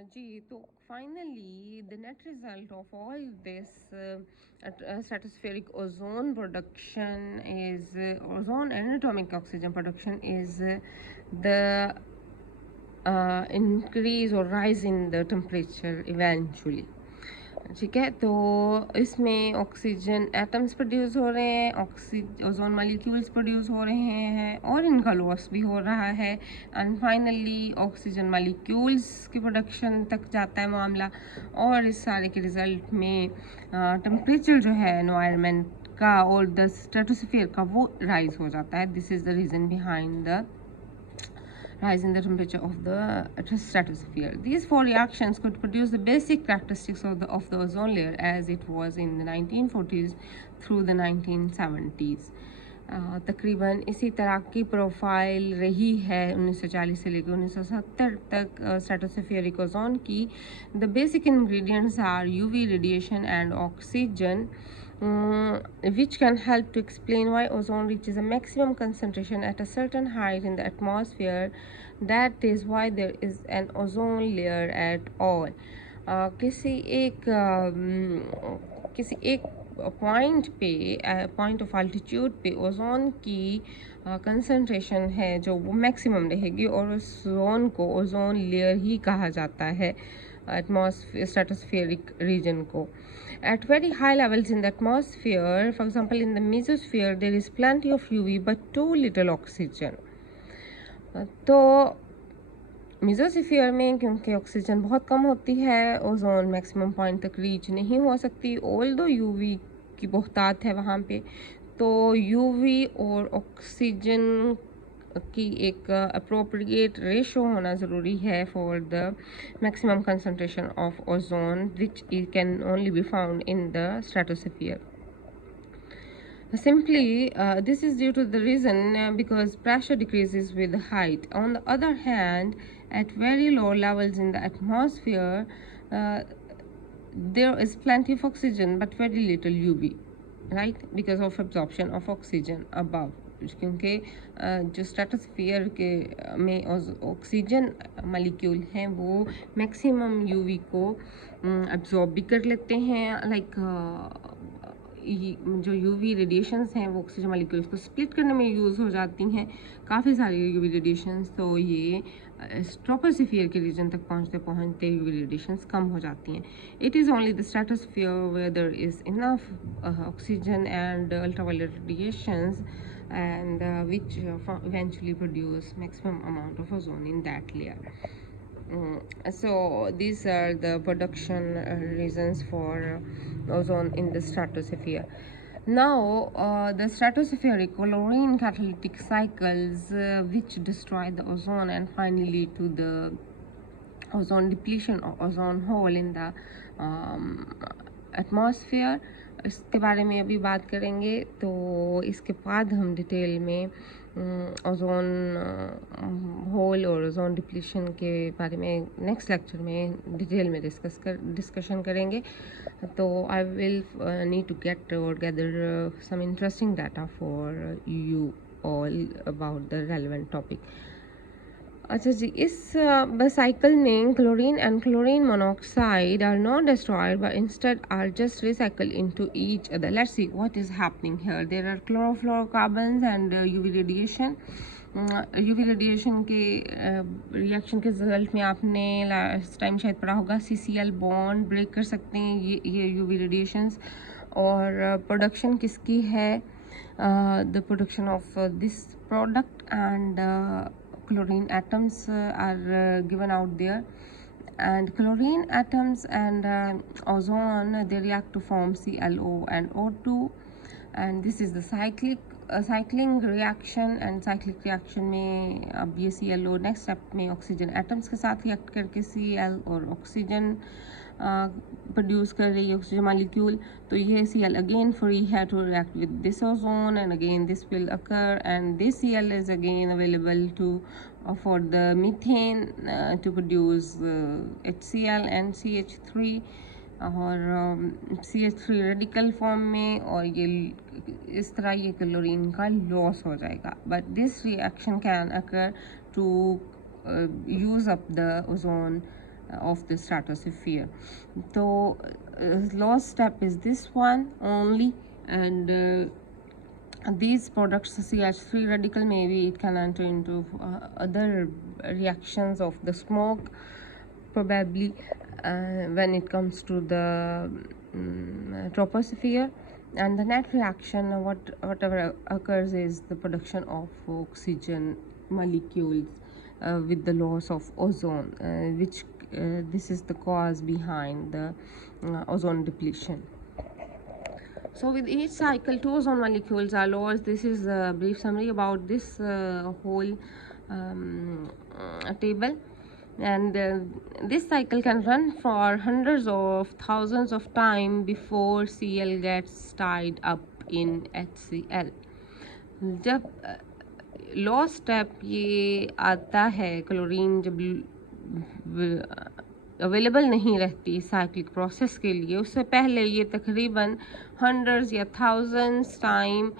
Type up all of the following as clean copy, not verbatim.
जी, तो finally the net result of all this stratospheric ozone production is ozone and atomic oxygen production is the increase or rise in the temperature eventually. ठीक है, तो इसमें oxygen atoms produce हो रहे हैं, ozone molecules produce हो रहे हैं और इनका लॉस भी हो रहा है एंड फाइनली ऑक्सीजन मालिक्यूल्स की प्रोडक्शन तक जाता है मामला। और इस सारे के रिजल्ट में टेम्परेचर जो है एनवायरनमेंट का और द स्ट्रेटोस्फीयर का वो राइज हो जाता है। This is the reason behind the rise in the temperature of the stratosphere. These four reactions could produce the basic characteristics of the ozone layer as it was in the 1940s through the 1970s. तकरीबन इसी तरह की प्रोफाइल रही है 1940 से लेकर 1970 तक stratospheric ozone की। The basic ingredients are UV radiation and oxygen, which can help to explain why ozone reaches a maximum concentration at a certain height in the atmosphere. That is why there is an ozone layer at all. किसी एक पॉइंट पे point of altitude पे ओजोन की कंसंट्रेशन है जो वो मैक्सिमम रहेगी और उस जोन को ओजोन लेयर ही कहा जाता है, atmosphere stratospheric region को. At very high levels in the atmosphere, for example in the mesosphere, there is plenty of UV but too little oxygen. तो मेसोस्फीयर में क्योंकि ऑक्सीजन बहुत कम होती है, ओजोन मैक्सिमम पॉइंट तक रीच नहीं हो सकती, ऑल्दो यूवी की बहुतात है वहाँ पे। तो यूवी और ऑक्सीजन की एक अप्रोप्रिएट रेशो होना ज़रूरी है for the maximum concentration of ozone which can only be found in the stratosphere. Simply, this is due to the reason because pressure decreases with height. On the other hand, at very low levels in the atmosphere, there is plenty of oxygen but very little UV, right? Because of absorption of oxygen above. क्योंकि जो स्ट्रेटोस्फीयर के में oxygen molecule हैं वो maximum UV को अब्जॉर्ब भी कर लेते हैं, लाइक जो यूवी रेडिएशंस हैं वो ऑक्सीजन मालिक्यूल्स को स्प्लिट करने में यूज़ हो जाती हैं, काफ़ी सारी यूवी रेडिएशंस। तो ये स्ट्रोपोस्फीयर के रीजन तक पहुंचते पहुंचते यूवी रेडिएशंस कम हो जाती हैं. It is only the stratosphere where there is enough oxygen and ultraviolet radiations and which eventually produce maximum amount of ozone in that layer. So these are the production reasons for ozone in the stratosphere. Now the stratospheric chlorine catalytic cycles which destroy the ozone and finally lead to the ozone depletion or ozone hole in the atmosphere, इसके बारे में अभी बात करेंगे। तो इसके बाद हम डिटेल में ओजोन होल और ओजोन डिप्लीशन के बारे में नेक्स्ट लेक्चर में डिटेल में डिस्कशन करेंगे। तो I will need to get और gather some interesting data for you all about the relevant topic. अच्छा जी, इस साइकिल में chlorine and chlorine monoxide are not destroyed but instead are just recycled into each other. Let's see what is happening here. There are chlorofluorocarbons and UV radiation. UV radiation के रिएक्शन के रिजल्ट में आपने last time शायद पढ़ा होगा CCl bond break कर सकते हैं ये यूवी रेडिएशंस. और प्रोडक्शन किसकी है? The production of this product and chlorine atoms are given out there, and chlorine atoms and ozone they react to form ClO and O2, and this is the cycling reaction. and cyclic reaction में अब ये ClO next step में oxygen atoms के साथ रिएक्ट करके Cl और oxygen produce कर रही है ऑक्सीजन मालिक्यूल. तो ये Cl again free है to react with this ozone and again this will occur, and this Cl is again available to for the methane to produce HCl and CH3 और CH3 radical form में, और ये इस तरह ये क्लोरीन का loss हो जाएगा. But this reaction can occur to use up the ozone of the stratosphere. So last step is this one only, and these products CH3 radical, maybe it can enter into other reactions of the smoke, probably when it comes to the troposphere. And the net reaction, whatever occurs, is the production of oxygen molecules with the loss of ozone, which this is the cause behind the ozone depletion. So with each cycle, two ozone molecules are lost. This is a brief summary about this whole table. And this cycle can run for hundreds of thousands of time before Cl gets tied up in HCl. जब lost step ये आता है, क्लोरीन जब अवेलेबल नहीं रहती cyclic process के लिए, उससे पहले ये तकरीबन हंड्रेड्स या थाउजेंड्स टाइम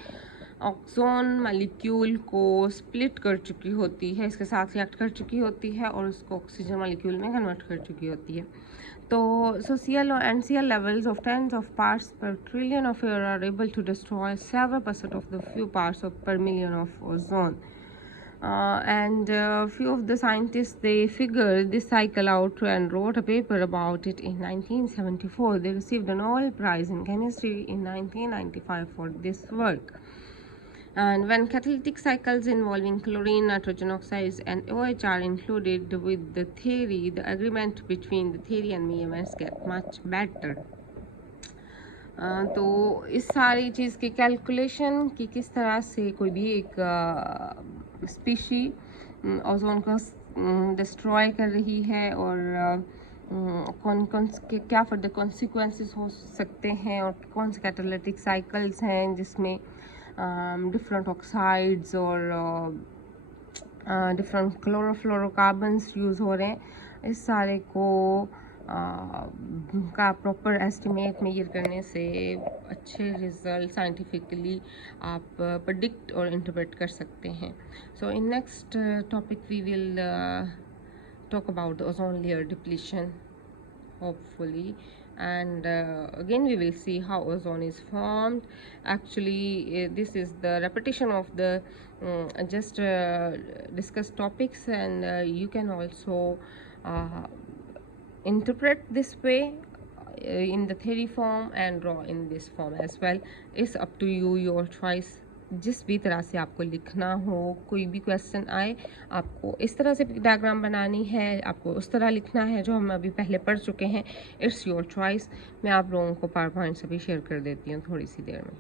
ऑक्सोन मॉलिक्यूल को स्प्लिट कर चुकी होती है, इसके साथ रिएक्ट कर चुकी होती है और उसको ऑक्सीजन मॉलिक्यूल में कन्वर्ट कर चुकी होती है. तो Cl and Cl levels of tens of parts per trillion of air are able to destroy several % of the few parts per million of ozone. And few of the scientists, they figured this cycle out and wrote a paper about it in 1974. They received a Nobel Prize in Chemistry in 1995 for this work. And when catalytic cycles involving chlorine, nitrogen oxides and OH are included with the theory, the agreement between the theory and measurements get much better. तो इस सारी चीज़ की कैलकुलेशन कि किस तरह से कोई भी एक स्पीशी ओजोन को डिस्ट्रॉय कर रही है और कौन कौन के क्या फर्दर कॉन्सिक्वेंसेस हो सकते हैं और कौन से कैटालिटिक साइकिल्स हैं जिसमें डिफरेंट ऑक्साइड्स और डिफरेंट क्लोरोफ्लोरोकार्बन्स यूज़ हो रहे हैं. इस सारे को का प्रॉपर एस्टिमेट मेजर करने से अच्छे रिजल्ट साइंटिफिकली आप प्रेडिक्ट और इंटरप्रेट कर सकते हैं. So in next topic we will talk about the ozone layer depletion, hopefully, and again we will see how ozone is formed. Actually this is the repetition of the just discussed topics, and you can also interpret this way in the theory form and draw in this form as well. It's up to you, your choice. जिस भी तरह से आपको लिखना हो, कोई भी क्वेश्चन आए, आपको इस तरह से डायग्राम बनानी है, आपको उस तरह लिखना है जो हम अभी पहले पढ़ चुके हैं, इट्स योर चॉइस. मैं आप लोगों को पावर पॉइंट से भी शेयर कर देती हूँ थोड़ी सी देर में.